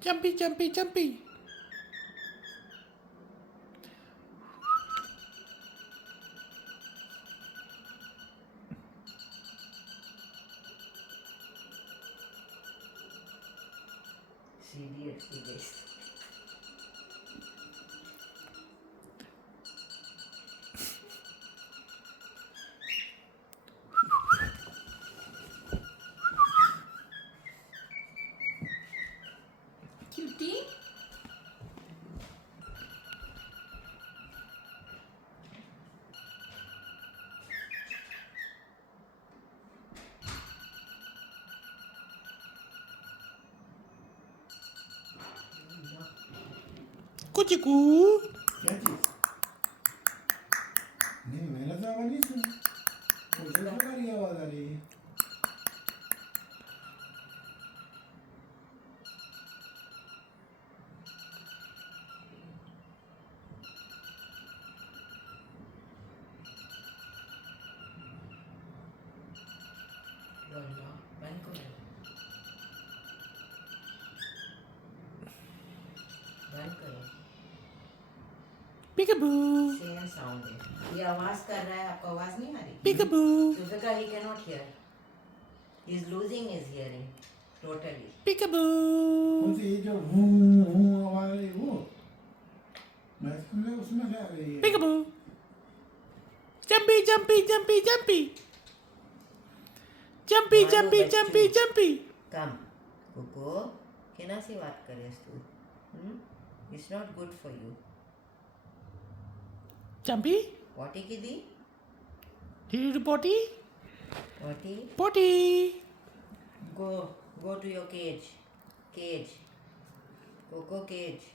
Jumpy, jumpy, jumpy. Seriously, guys. Cutie? Kuchiku. क्या चीज नहीं मैंने तो आवाज नहीं सुनी दूसरे प्रकार की आवाज आ रही है Lola, bend करो. बंद करो. Peekaboo. सेम साउंड है. ये आवाज कर रहा है, आपको आवाज नहीं आ रही? Peekaboo. Sujata, he cannot hear. He is losing his hearing totally. कौन Peekaboo. सी ये जो हूँ आवाज आ रही है वो मैं सुन उसमें से आ रही है Peekaboo. Jumpy, jumpy, jumpy, jumpy. Jumpy, मारो jumpy, बच्चों. jumpy, jumpy. Come, Coco. केना से बात करेस तू? It's not good for you. Jumpy. Potty की दी? Did you do potty? Potty. Potty. Go to your cage. Cage. Coco cage.